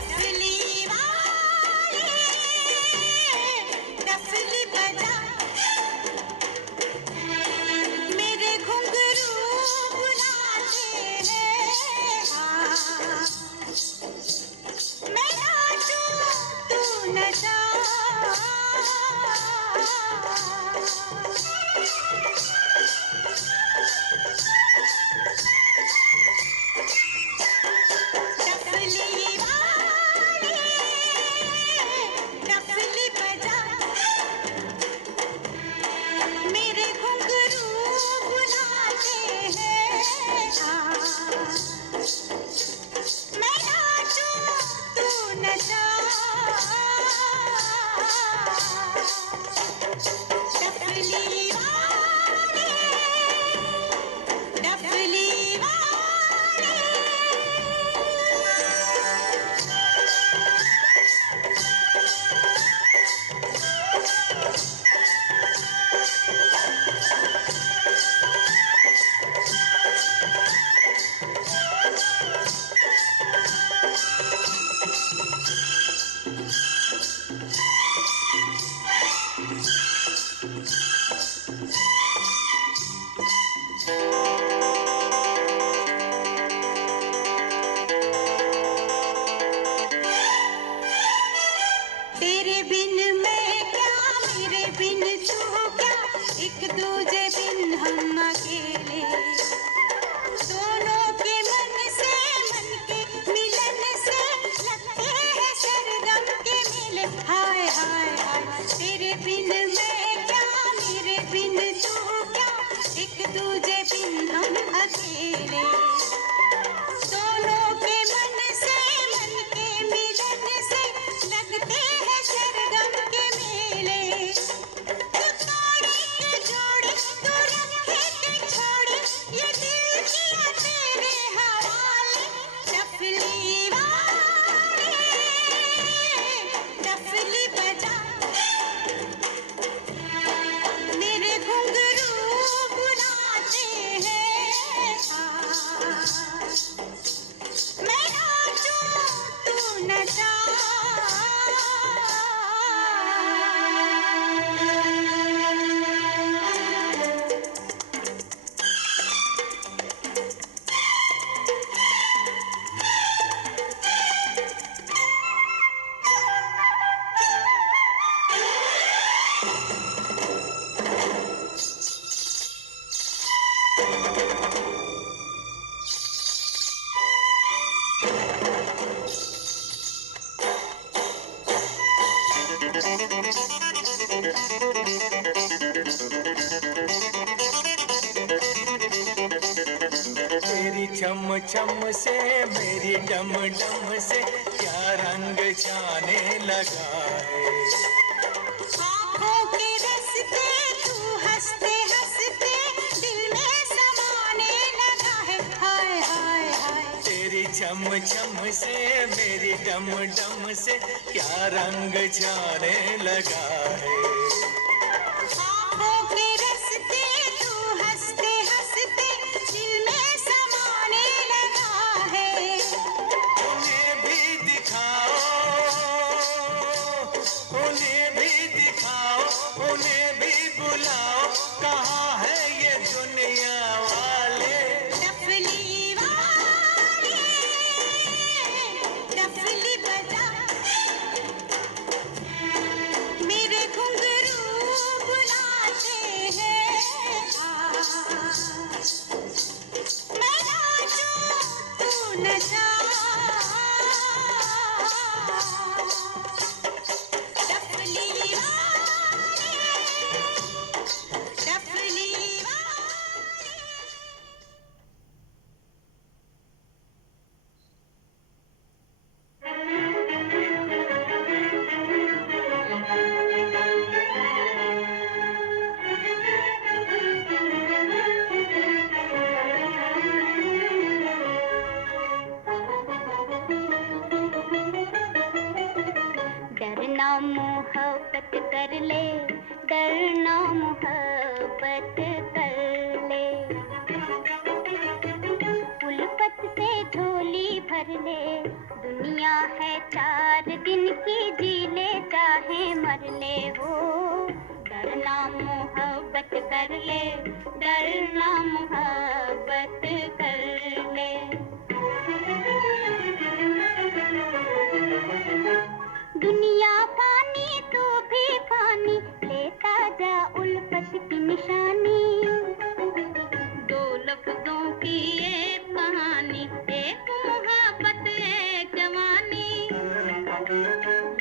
डफली वाले डफली बजा, मेरे घुंघरू बुलाते हैं। हाँ, मैं नाचूं तू नचा, तेरे बिन मैं क्या, मेरे बिन तू क्या, एक दूजे बिन हम अकेले। दोनों के मन से, मन के मिलन से लगते हैं सरगम के मेले। हाय हाय हाय, तेरे बिन मैं क्या, मेरे बिन तू क्या, एक दूजे बिन हम अकेले। दोनों के मन से, मन के मिलन से लगते हैं सरगम के मेले। तू तोड़े के जोड़े, तू रखे के छोड़े, ये दिल किया तेरे हवाले। डफली वाले डफली बजा, मेरे घुंघरू बुलाते हैं। मैं नाचूं तू नचा, तेरी चम चम से, मेरी डम डम से क्या रंग जाने लगा है। आँखों के रस्ते तू हंसते हंसते दिल में समाने लगा है। हाय हाय हाय, तेरी चम चम से, मेरी डम डम से क्या रंग जाने लगा है। आँखों के रस्ते तू हंसते हंसते दिल में समाने लगा है। उन्हें भी दिखाओ, उन्हें भी दिखाओ, उन्हें भी बुलाओ, कहाँ है ये दुनिया वाले। डफली वाले डफली बजा, मेरे घुंघरू बुलाते हैं। मैं नाचूं तू नचा, डफली वाले डफली वाले। डरना मोहब्बत कर ले, डरना मोहब्बत कर ले, उल्फत से झोली भर ले, दुनिया दुनिया है 4 दिन की, जी ले चाहे मर ले हो, डरना मोहब्बत कर ले, डरना मोहब्बत कर ले। दुनिया पानी तू भी पानी, लेता जा उल्फत की निशानी। 2 लफ्जों की एक कहानी, एक मोहब्बत एक जवानी।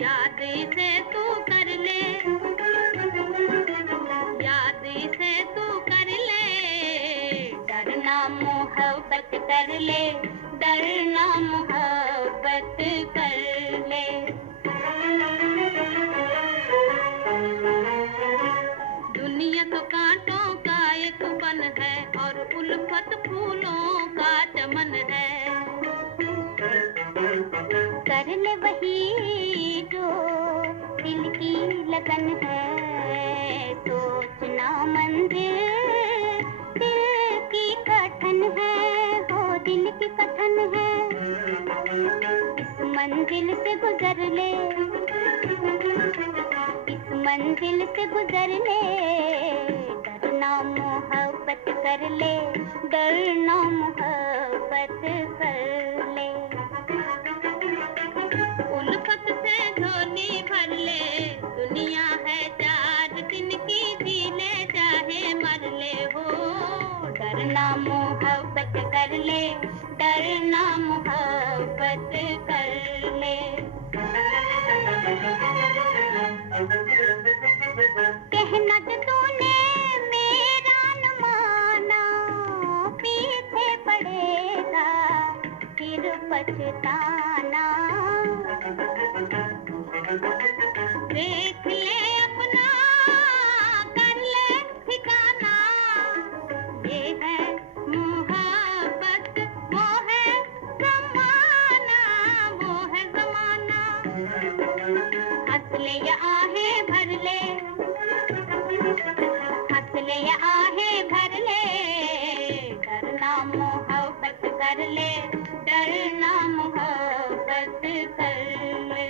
याद इसे तू कर ले, याद इसे तू कर ले, डरना मोहब्बत कर ले, डरना मोहब्बत कर ले। दुनिया तो कांटों का एक बन है, और उल्फत फूलों का चमन है। कर ले वही जो दिल की लगन है, सोचना मंजिल दिल की कठन है, हो दिल की कठन है। इस मंजिल से गुजर ले, इस मंजिल से गुजर ले, डरना मोहब्बत कर ले, डरना मोहब्बत कर ले। उल्फत से झोली भर ले, दुनिया है 4 दिन की, जी ले चाहे मर ले हो, डरना मोहब्बत कर ले, डरना मोहब्बत कर ले। कहना तो तूने मेरा न माना, पीछे पड़ेगा फिर पछताना। देख ले अपना, कर ले ठिकाना, ये है मोहब्बत, वो है ज़माना, वो है ज़माना। हंस ले या आहें भर ले, हंस ले या आहें भर ले, डरना मोहब्बत कर ले, डरना मोहब्बत कर ले।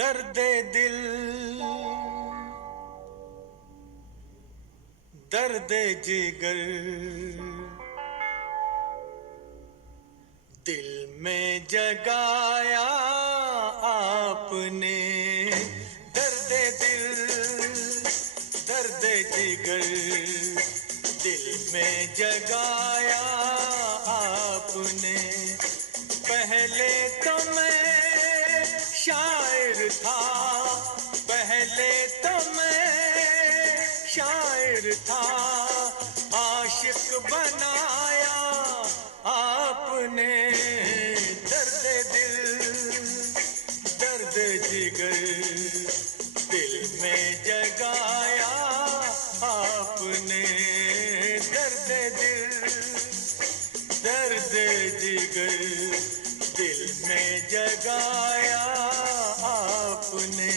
दर्दे दिल, दर्दे जिगर, दिल में जगाया आपने। दर्दे दिल, दर्दे जिगर, दिल में जगाया आपने। पहले तो मैं शायर था, पहले तो मैं शायर था, आशिक बनाया आपने। दर्द दिल, दर्द जिगर, दिल में जगाया आपने। दर्द दिल, दर्द जिगर, दिल में जगाया आपने।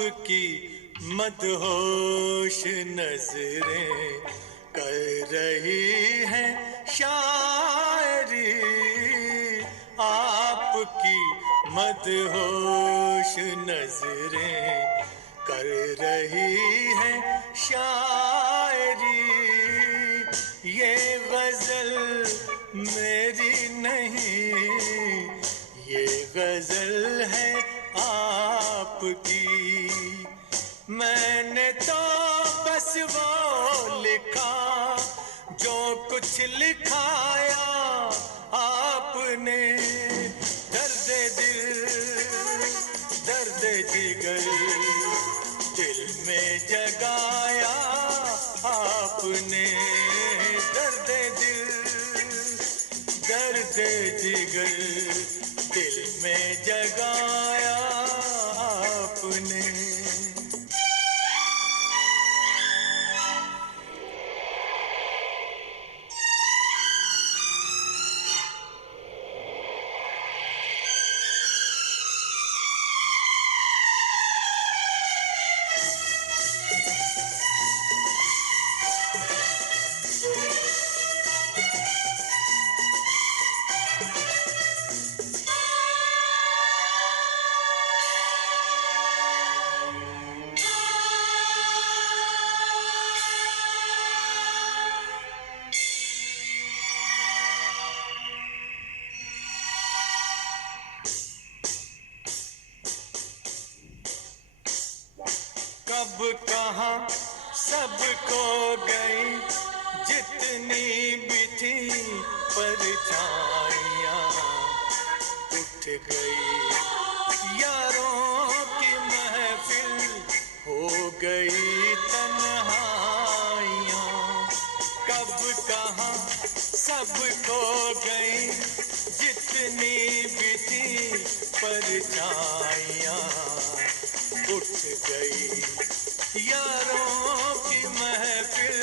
आपकी मदहोश नजरें कर रही हैं शायरी, आपकी मदहोश नजरें कर रही हैं शायरी। ये गजल मेरी नहीं, ये गजल है आपकी। मैंने तो बस वो लिखा जो कुछ लिखाया आपने। दर्द दिल, दर्द जिगर दिल में जगाया आपने। दर्द दिल, दर्द जिगर दिल में जगाया आपने। कब कहाँ सब खो गई जितनी भी थी परछाइयाँ, उठ गई यारों की महफिल, हो गई तन्हाइयाँ। कब कहाँ सब खो गई जितनी भी थी परछाइयाँ, उठ गई यारों की महफिल,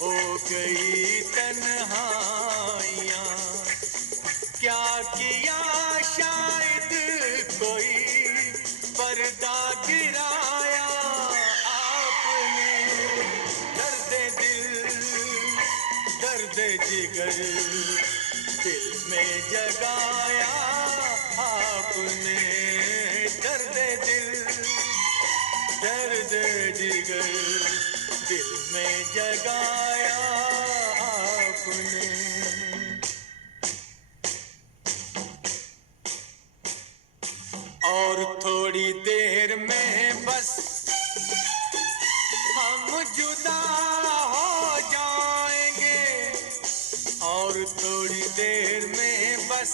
हो गई तन्हाइयाँ। क्या किया शायद कोई पर्दा गिराया आपने। दर्द दिल, दर्द जिगर दिल में जगाया आपने। दर्द दिल, दर्द जिगर दिल में जगाया आपने। और थोड़ी देर में बस हम जुदा हो जाएंगे, और थोड़ी देर में बस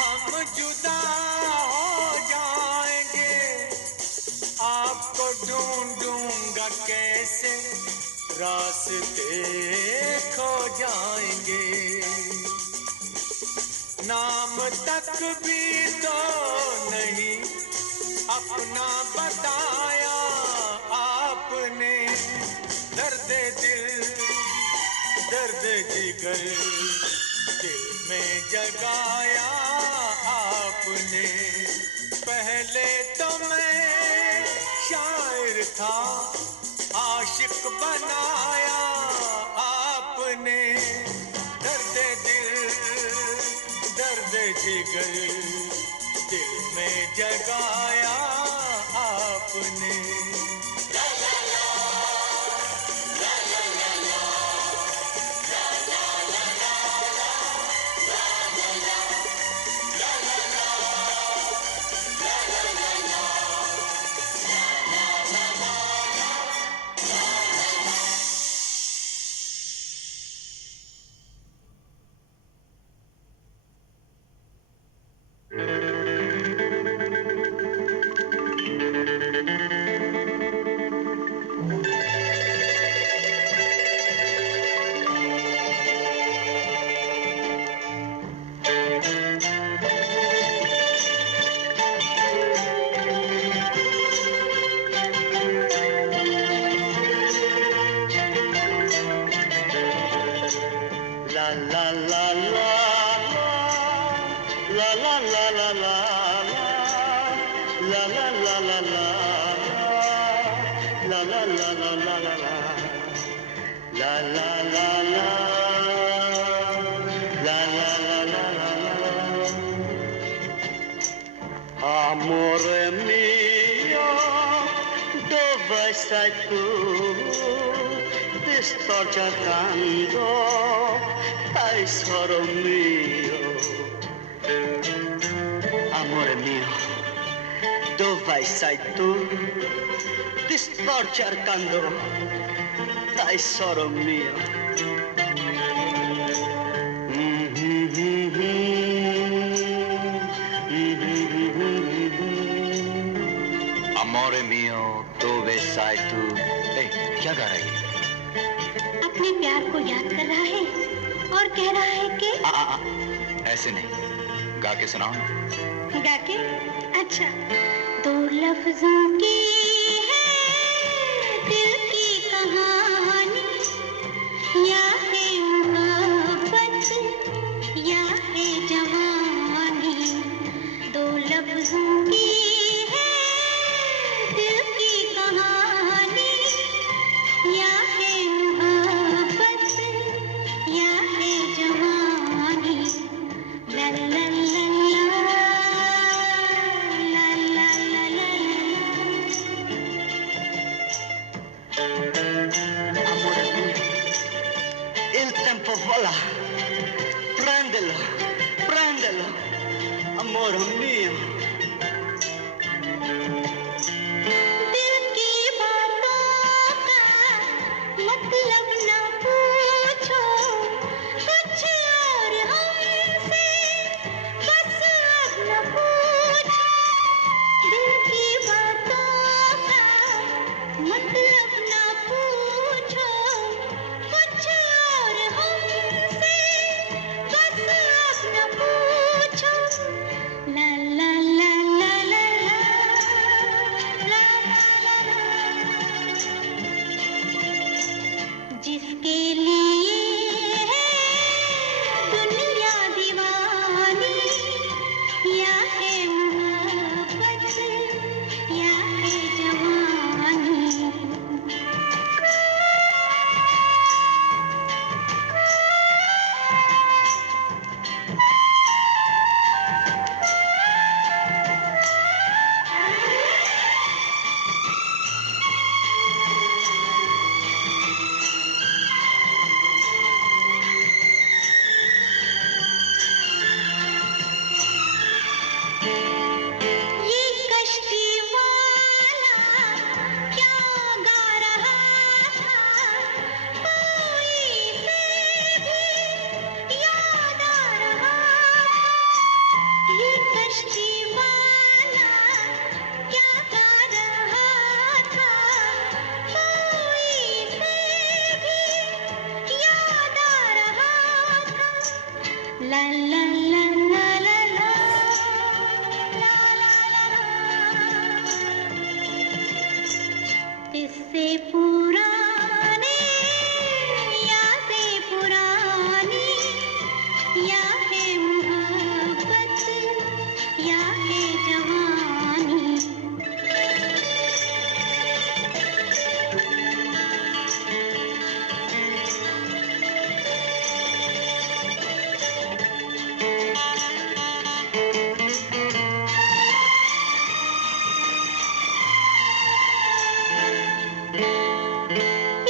हम जुदा हो जाएंगे। आपको ढूंढूंगा कैसे रास्ते खो जाएंगे। नाम तक भी तो नहीं अपना बताया आपने। दर्द दिल, दर्द जिगर दिल में जगाया आपने। पहले तो मैं शायर था, आशिक बनाया आपने। दर्द दिल, दर्द जिगर दिल में जगाया आपने। Amore mio, dove sei tu? Ti sto cercando, tesoro mio. Amore mio, dove sei tu? Ti sto cercando, tesoro mio. Amore mio, dove sei tu? क्या गा रही है? अपने प्यार को याद कर रहा है और कह रहा है कि ऐसे नहीं, गा के सुनाओ ना। गा के? अच्छा। दो लफ्जों की है दिल की कहानी, या है मोहब्बत या है जवानी। दो लफ्जों की है दिल की कहानी, या है मोहब्बत या है जवानी। ला ला ला ला ला ला ला ला। Amore mio, il tempo vola, prendelo, prendelo, amore mio. दिल की बातों का मतलब न पूछो, कुछ और हमसे बस अब न पूछो। दिल की बातों का मतलब न पूछो, कुछ और हमसे बस अब न पूछो। ला ला ला ला ला ला ला ला। जिसके लिए है दुनिया दीवानी, या है मोहब्बत या है जवानी। ये कश्ती वाला क्या गा रहा था, कोई से भी याद आ रहा था। ये कश्ती वाला क्या गा रहा था, कोई से भी याद आ रहा था। ला ला ला ला ला ला ला ला ला। इससे पुराने यादें पुरानी, या है मोहब्बत या है जवानी।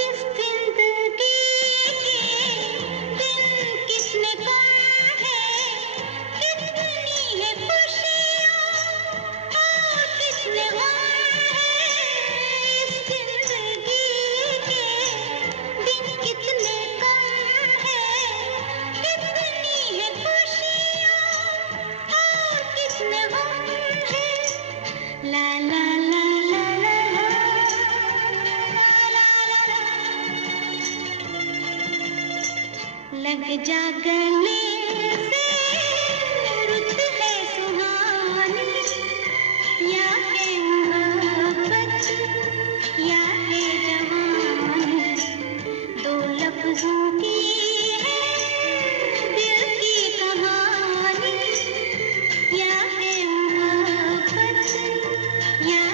इस जिंदगी के दिन कितने कम हैं, कितनी है खुशियाँ और कितने गम हैं। इस जिंदगी के दिन कितने कम हैं, कितनी है खुशियाँ और कितने गम हैं। ला ला ला ला ला ला ला ला ला। लग जा गले से रुत है सुहानी, या है मोहब्बत या है जवानी। दो लफ्जों की है दिल की कहानी, या है मोहब्बत या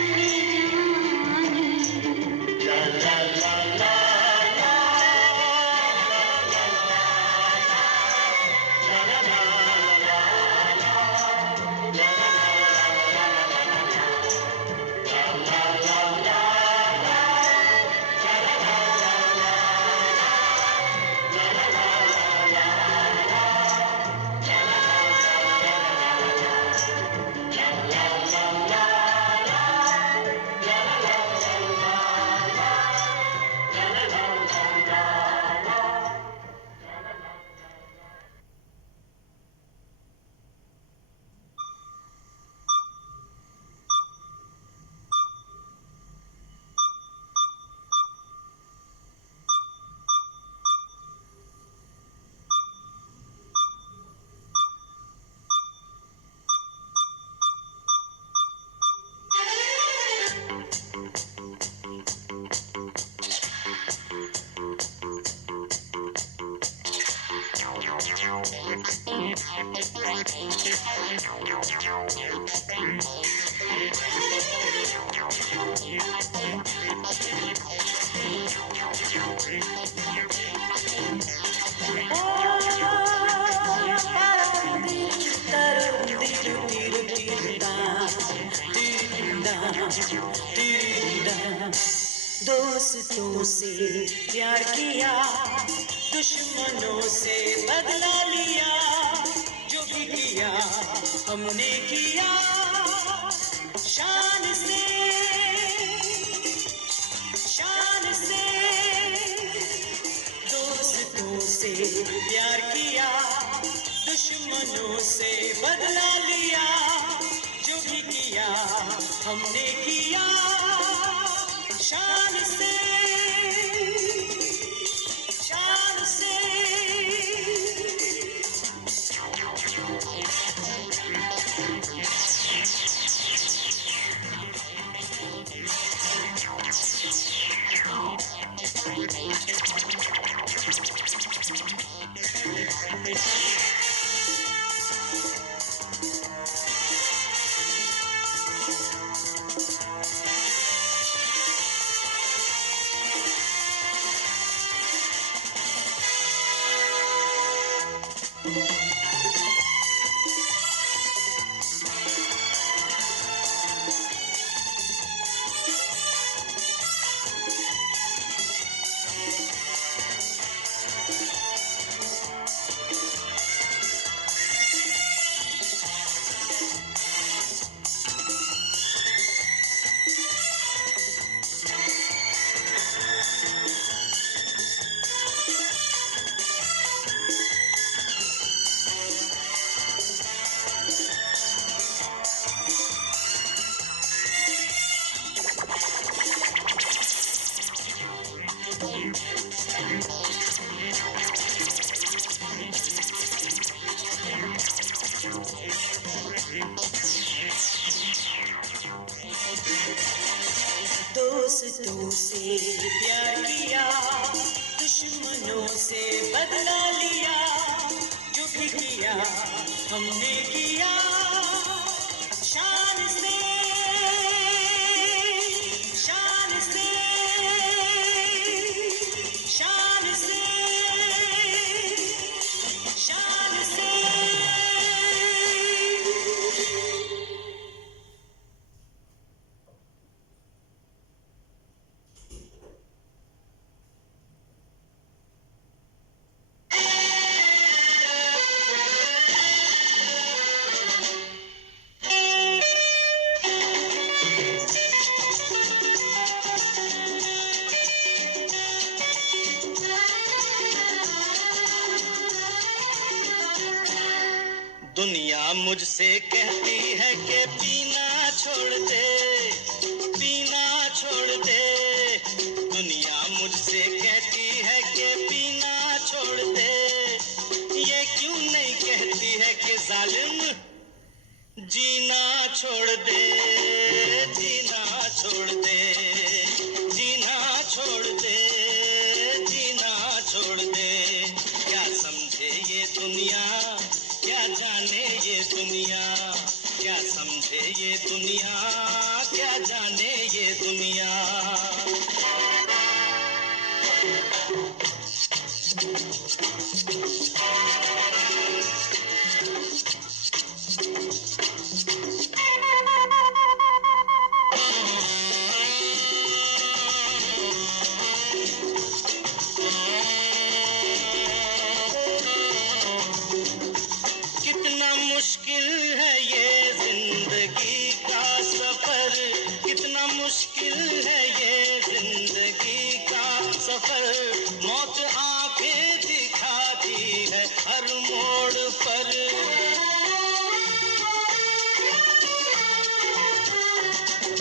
दोस्तों से प्यार किया, दुश्मनों से बदला लिया, जो भी किया हमने किया शान से, शान से। दोस्तों से प्यार किया, दुश्मनों से बदला लिया, जो भी किया हमने किया शान से, शान से। दोस्तों से प्यार किया, दुश्मनों से बदला लिया, जो भी किया हमने किया शान से, शान से, शान से, शान से। दुनिया मुझसे कहती है कि पीना छोड़ दे, पीना छोड़ दे। दुनिया मुझसे कहती है कि पीना छोड़ दे, ये क्यों नहीं कहती है कि जालिम जीना छोड़ दे, जीना छोड़ दे, जीना छोड़ दे, जीना छोड़ दे। क्या समझे ये दुनिया, क्या जाने ये दुनिया, क्या समझे ये दुनिया, क्या जाने ये दुनिया। मुश्किल है ये जिंदगी का सफर, कितना मुश्किल है ये जिंदगी का सफर। मौत आंखें दिखाती है हर मोड़ पर,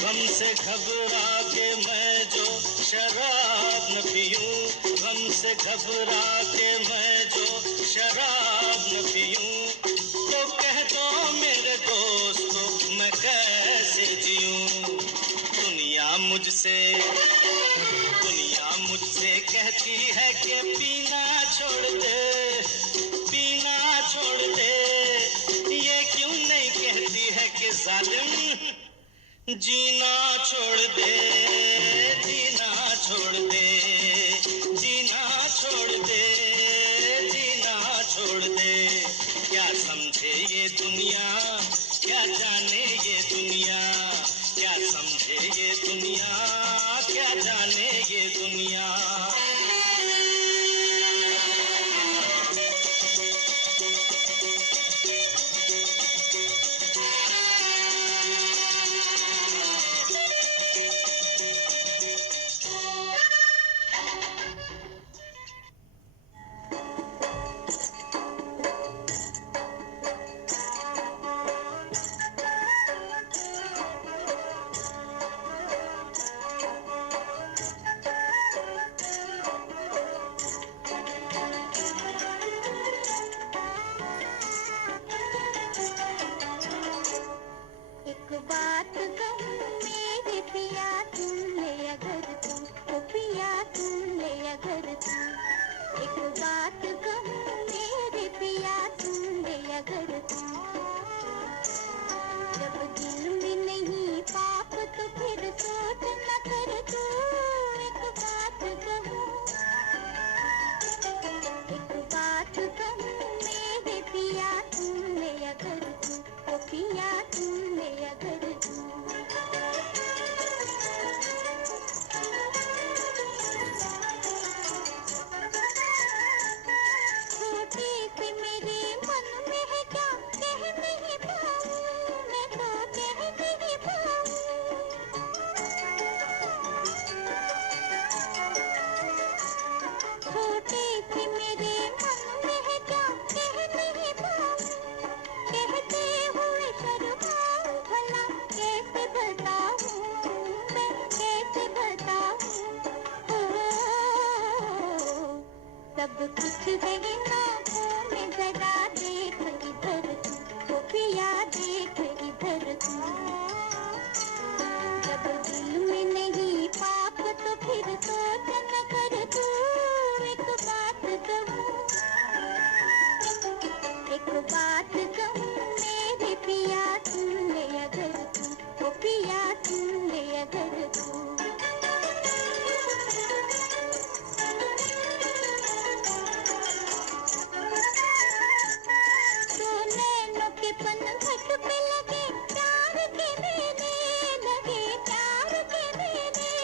गम से घबरा के मैं जो शराब न पीऊं, गम से घबरा के मैं जो शराब न पीऊं, तो कह दो मेरे दोस्तों मैं कैसे जीऊं। दुनिया मुझसे कहती है कि पीना छोड़ दे, पीना छोड़ दे। ये क्यों नहीं कहती है कि जालिम जीना छोड़ दे, जीना छोड़ दे, जीना छोड़ दे, जीना छोड़ दे। क्या समझे ये दुनिया, क्या जाने ये दुनिया, क्या समझे ये दुनिया। दुनिया, क्या जाने ये दुनिया। बात कहूँ मेरे पिया सुन ले अगर तू, ओ पिया सुन ले अगर तू। एक बात कहूँ मेरे पिया सुन ले अगर तू। जब दिल में नहीं पाप तो फिर सोच न कर तू। एक बात कहूँ मेरे पिया सुन ले अगर तू, ओ पिया सुन ले अगर तू। छोटे से मेरे मन में है क्या कह नहीं पाऊँ, मैं तो कह नहीं पाऊँ। छोटे से मेरे मन में है क्या कह नहीं पाऊँ। कहते हुए शर्माऊँ भला कैसे बताऊँ, मैं कैसे बताऊँ। ओ, सब कुछ है इन आँखों में, जरा देख इधर तू, ओ पिया देख इधर तू। जब दिल में नहीं पाप तो फिर सोच न कर तू। एक बात कहूँ मेरे पिया सुन ले अगर तू, ओ पिया सुन ले अगर तू। तो नैनों के पनघट पे लगे प्यार के मेले, लगे प्यार के मेले।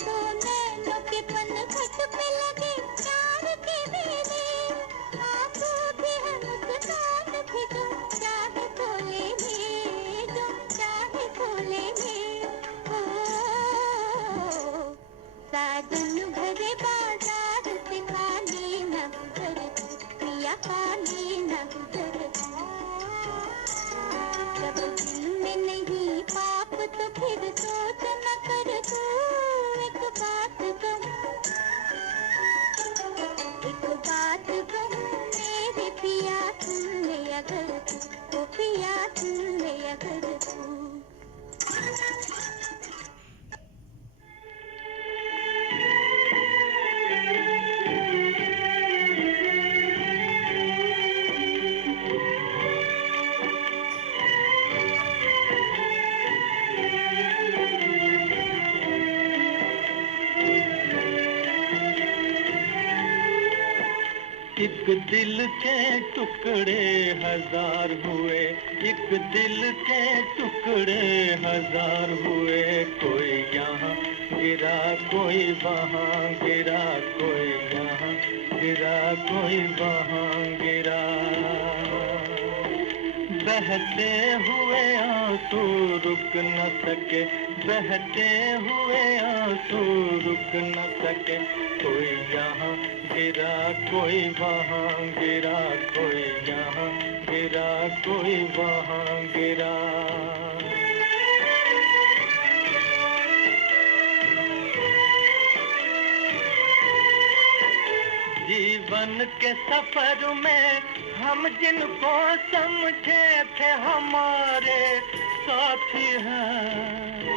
तो नैनों के पनघट पे लगे प्यार के मेले। आंसू भी है मुस्कान भी जो चाहे तो ले ले, जो चाहे तो ले ले। ओ, साजन भरे बाजार से खाली न गुजर तू, पिया खाली न गुजर तू। जब दिल में नहीं पाप तो फिर सोच न कर तू। एक बात कहूँ मेरे पिया सुन ले अगर तू, ओ पिया सुन ले अगर तू। एक दिल के टुकड़े हजार हुए, एक दिल के टुकड़े हजार हुए। कोई यहाँ गिरा कोई वहाँ गिरा, कोई यहाँ गिरा कोई वहाँ गिरा। बहते हुए आंसू रुक न सके, बहते हुए आंसू रुक न सके। कोई यहाँ गिरा कोई वहाँ गिरा, कोई यहाँ गिरा कोई वहाँ गिरा। जीवन के सफर में हम जिनको समझे थे हमारे साथी हैं।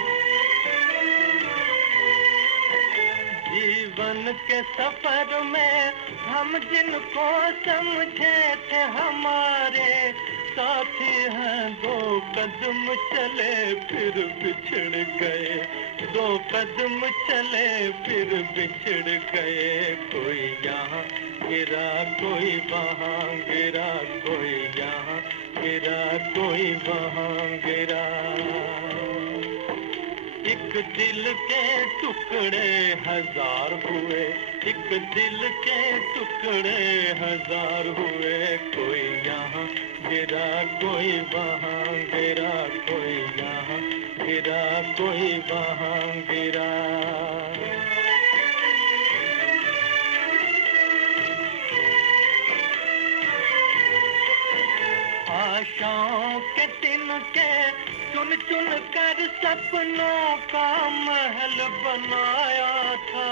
जीवन के सफर में हम जिनको समझे थे हमारे साथी हैं। दो कदम चले फिर बिछड़ गए, दो कदम चले फिर बिछड़ गए। कोई यहाँ गिरा कोई वहाँ गिरा, कोई यहाँ गिरा, कोई वहाँ गिरा। एक दिल के टुकड़े हजार हुए, एक दिल के टुकड़े हजार हुए। कोई यहाँ गिरा, कोई वहाँ गिरा, कोई यहाँ गिरा, कोई वहाँ गिरा। आशाओं के तिनके चुन चुन कर सपनों का महल बनाया था।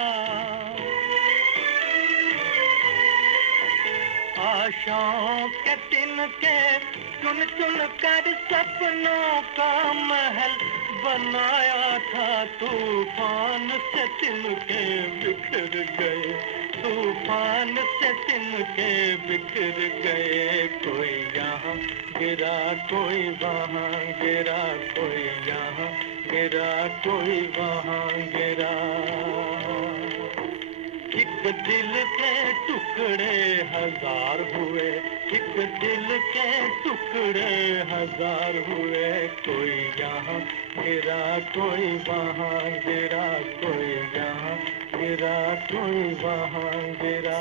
आशाओं के तिनके चुन चुन कर सपनों का महल बनाया था। तूफान से तिनके बिखर गए, तूफान से तिनके बिखर गए। कोई यहाँ गिरा, कोई वहाँ गिरा, कोई यहाँ गिरा, कोई वहाँ गिरा। एक दिल के टुकड़े हजार हुए, एक दिल के टुकड़े हजार हुए। कोई यहाँ गिरा, कोई वहाँ गिरा, कोई यहाँ गिरा, कोई वहाँ गिरा।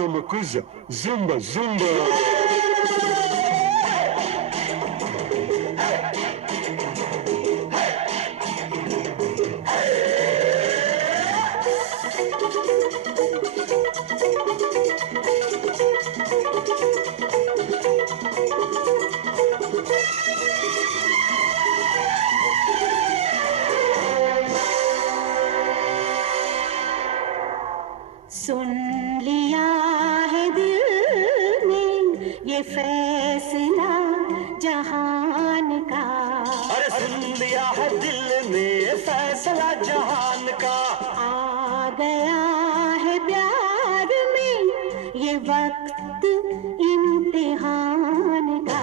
uma coisa, zumba, zumba. सुन लिया है दिल ने ये फैसला जहान का। अरे सुन लिया है दिल ने फैसला जहान का। आ गया है प्यार में ये वक्त इम्तिहान का।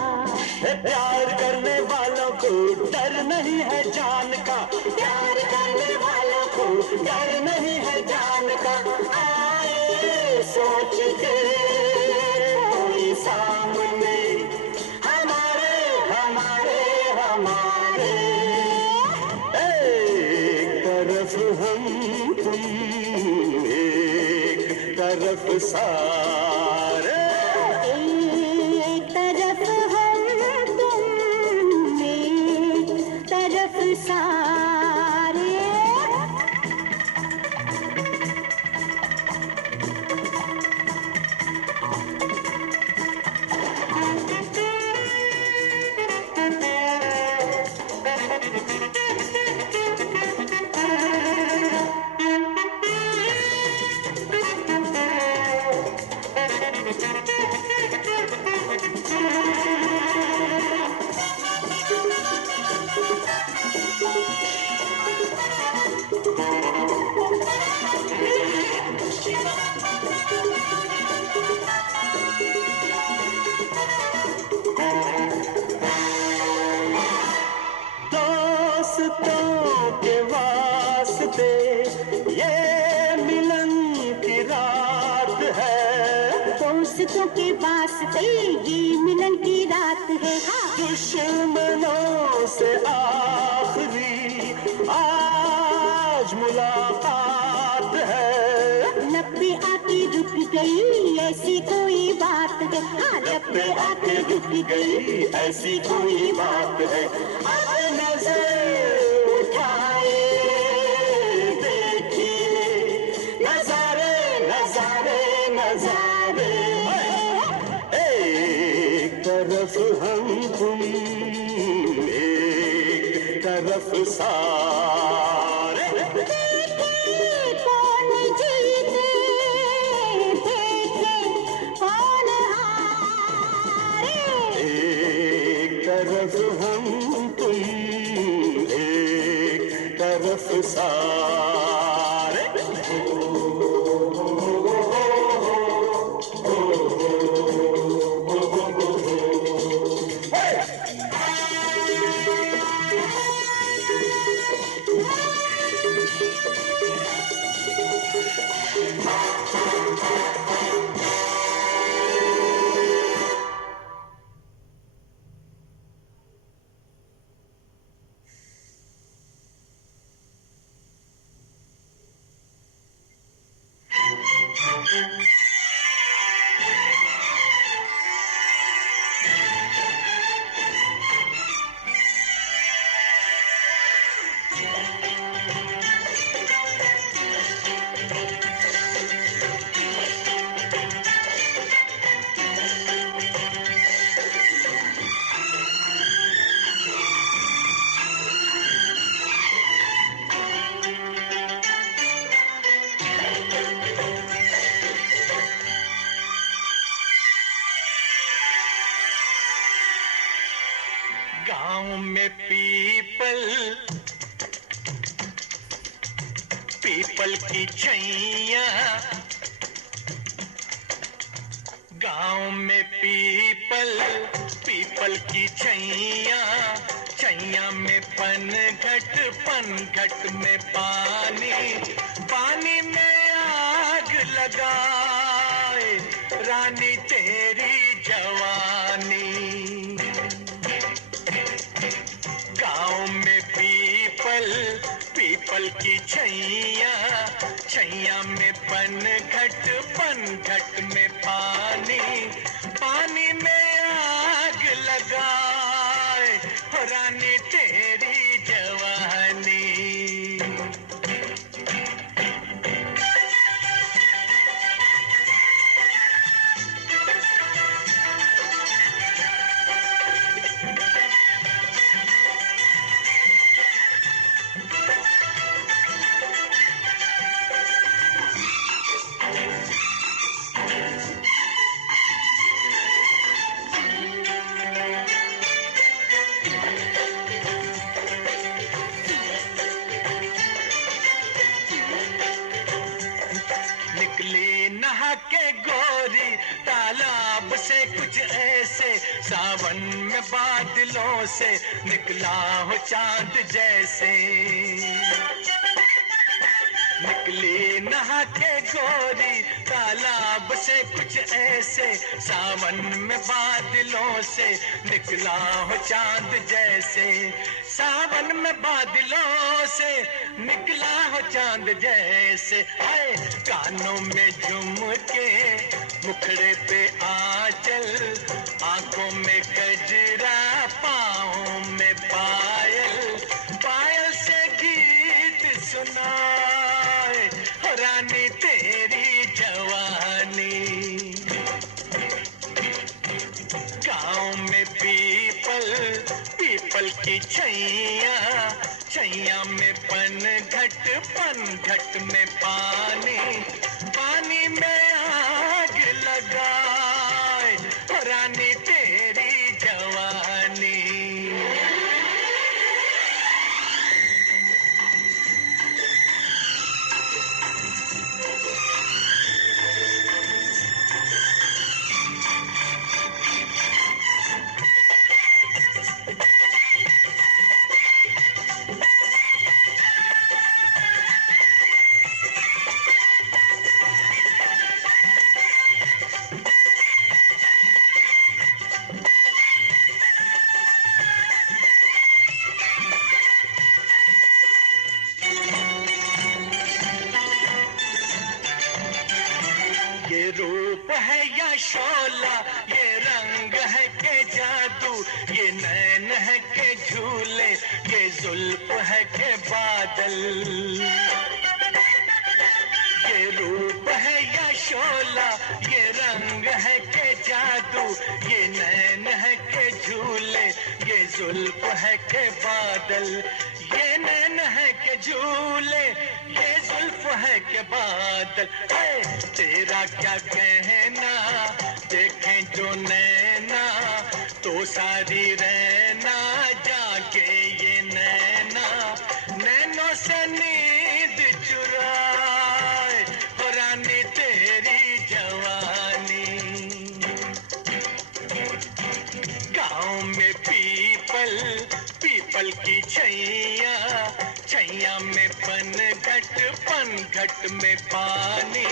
प्यार करने वालों को डर नहीं है जान का। प्यार करने वालों को डर नहीं है जान का। आए सोच के कोई सामने हमारे हमारे हमारे, एक तरफ हम तुम एक तरफ सारे। एक तरफ हम तुम एक तरफ सारे। दोस्तों के वास्ते ये मिलन की रात है। दोस्तों के वास्ते ये मिलन की रात है। दुश्मनों से आखिरी आज मुलाकात है। लब पे आके रुक गई ऐसी कोई बात है। हाँ, लब पे आके रुक गई ऐसी कोई बात है। अब नजर उठाए देखिए नजारे नजारे नजारे। एक तरफ हम तुम एक तरफ सारे। कौन जीते देखे कौन हारे। एक तरफ हम तुम एक तरफ सारे। गांव में पीपल की छैया। गांव में पीपल की छैया। छैया में पनघट में पानी में आग लगाए रानी तेरी जवानी। गांव में पीपल पीपल की छैया, छैया में पनघट में पानी, पानी में आग लगाए हो रानी तेरी जवानी। के गोरी तालाब से कुछ ऐसे, सावन में बादलों से निकला हो चांद जैसे। निकली नहा के गोरी तालाब से कुछ ऐसे, सावन में बादलों से निकला हो चांद जैसे। सावन में बादलों से निकला हो चांद जैसे। आए कानों में झुमके, मुखड़े पे आंचल, आंखों में गजरा, पाँवों में पायल, पायल से गीत सुनाए हो रानी तेरी जवानी। गाँव में पीपल की छैया, छैया में पनघट में पानी, पानी में आग लगाए हो रानी तेरी जवानी। ये रूप है या शोला, ये रंग है के जादू, ये नैन है के झूले, ये जुल्फ है के बादल। ये रूप है या शोला, ये रंग है के जादू, ये नैन है के झूले, ये जुल्फ है के बादल। ये नैन है के झूले, ये जुल्फ है के बादल। तेरा क्या कहना, देखें जो नैना तो सारी रहना जाके ये नैना, नैनों से नींद चुराए हो रानी तेरी जवानी। गाँव में पीपल की छैया, छैया में पनघट में पानी,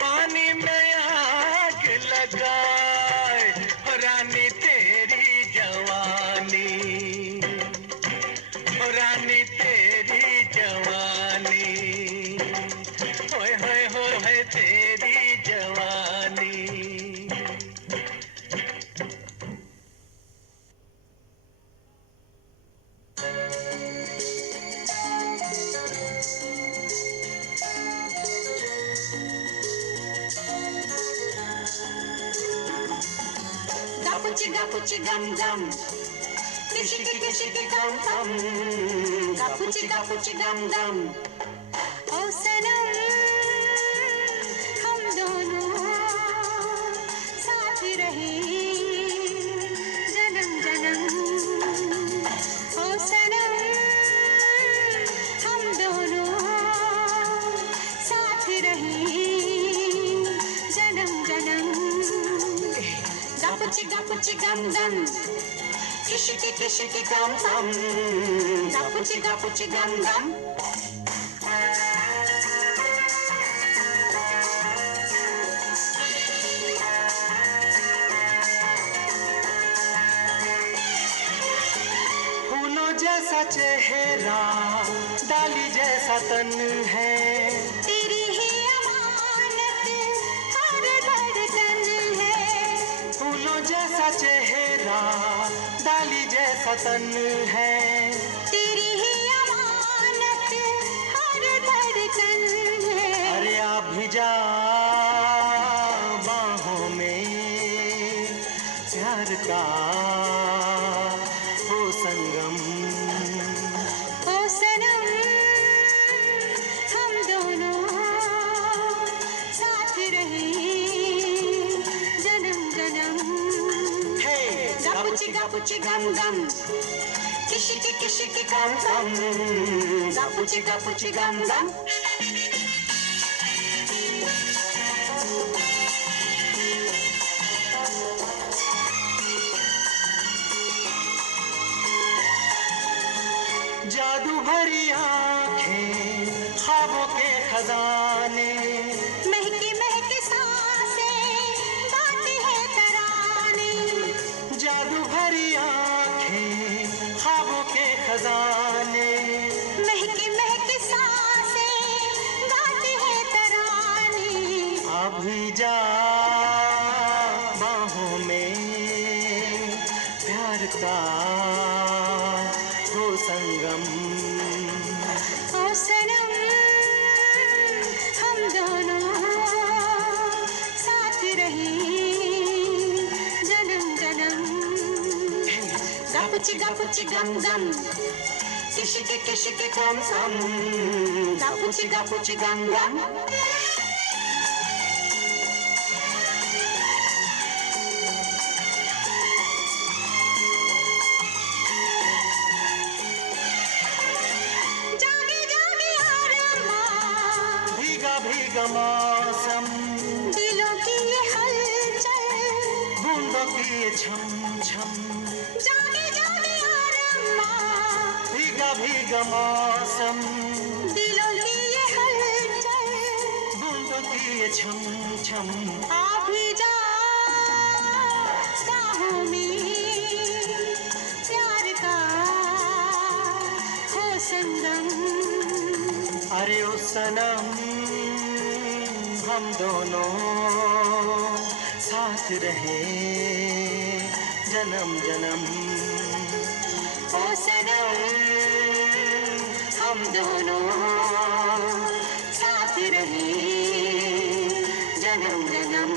पानी में आग लगाए हो रानी तेरी जवानी, हो रानी तेरी जवानी, होए होए होए तेरी जवानी। Gapuchi gum gum, kishiki gum gum, gapuchi gum gum. ओ सनम हम दोनों साथ रहे जन्म जन्म। ओ सनम हम दोनों साथ रहे जन्म जन्म। Gapuchi gum gum, kishiki gum gum, gapuchi gum gum. फूलों जैसा चेहरा, डाली जैसा जैसा तन है, तेरी ही अमानत हर धड़कन है। फूलों जैसा चेहरा, डाली जैसा तन है, तेरी ही अमानत हर धड़कन है। अरे आ भी जा बाहों में, प्यार का हो संगम। ओ सनम हम दोनों साथ रहे जन्म जन्म। हे गापुची गापुची गम गम, किशिकी गम गम, गापुची गम गम। जादू भरी आंखें, ख्वाबों के खजाने, महकी महकी सांसें गाती है तराने। जादू भरी आंखें, ख्वाबों के खजाने, महकी महकी सांसें गाती है तराने। अभी जा बाहों में, प्यार का हो संगम। ओ सनम हम दोनों साथ रहे जन्म जन्म। गापुची गम गम, किशिकी गम गम, गापुची गम गम। जागे जागे अरमान, भीगा भीगा मौसम, दिलों की ये हलचल। बूंदों की ये छम छम, जागे जागे अरमान, भीगा भीगा मौसम, दिलों की ये हलचल। बूंदों की ये छम छम। आ भी जा बाहों में, प्यार का हो संगम। अरे ओ सनम हम दोनों साथ रहे जन्म जन्म। ओ सनम हम दोनों साथ रहे जन्म जन्म।